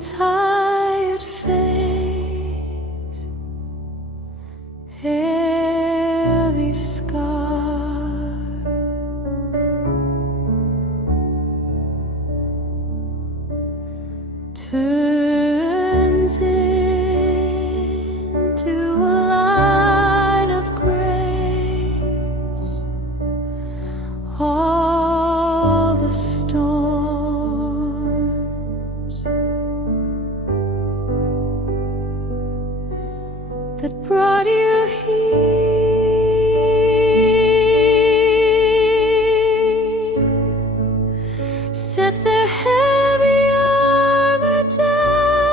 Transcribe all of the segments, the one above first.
tired face, heavy scar, turns into a line of grace. All the storms that brought you here set their heavy armor down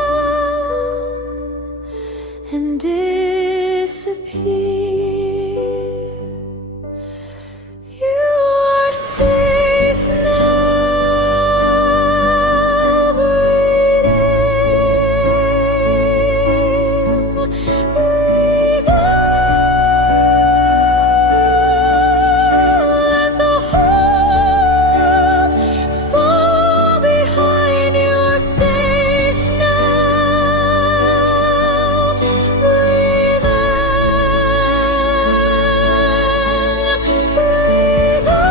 and disappear. You are safe now. Breathe in, breathe out. Let the whole world fall behind. You are safe now. Breathe in, breathe out.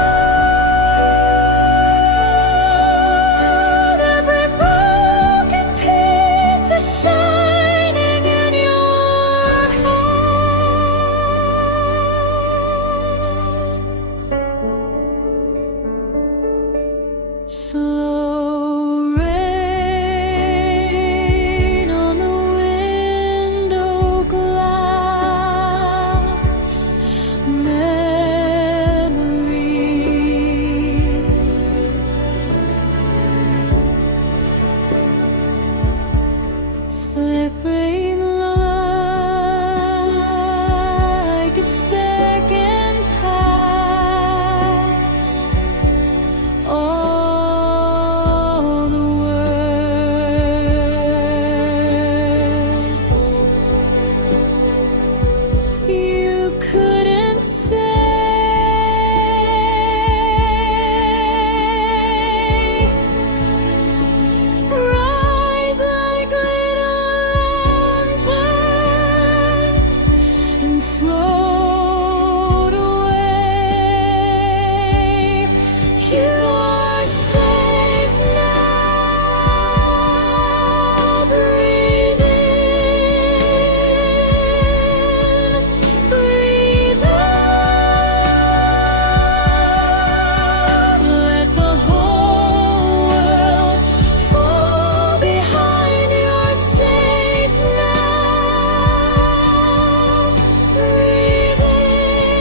Every broken piece is shining in your hands. Slow rain on the window glass, memories slipping like a second past. All the words you couldn't say rise like little lanterns and float away. You are safe now. Breathe in, breathe out. Let the whole world fall behind. You are safe now. Breathe in,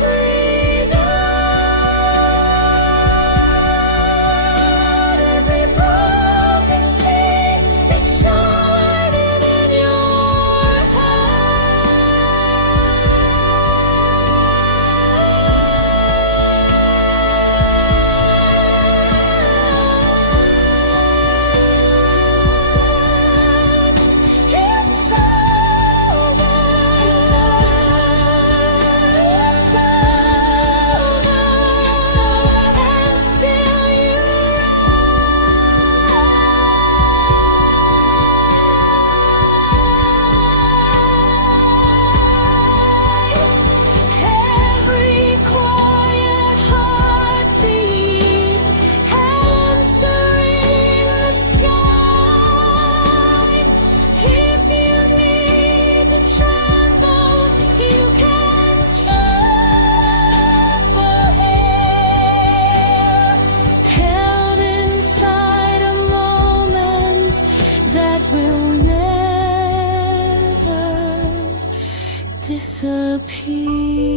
breathe out. Every broken piece is shining in your hands. It's over. It's over. And still you rise. Every quiet heartbeat answering the sky. If you need to tremble, you can tremble here. Held inside a moment that will never disappear.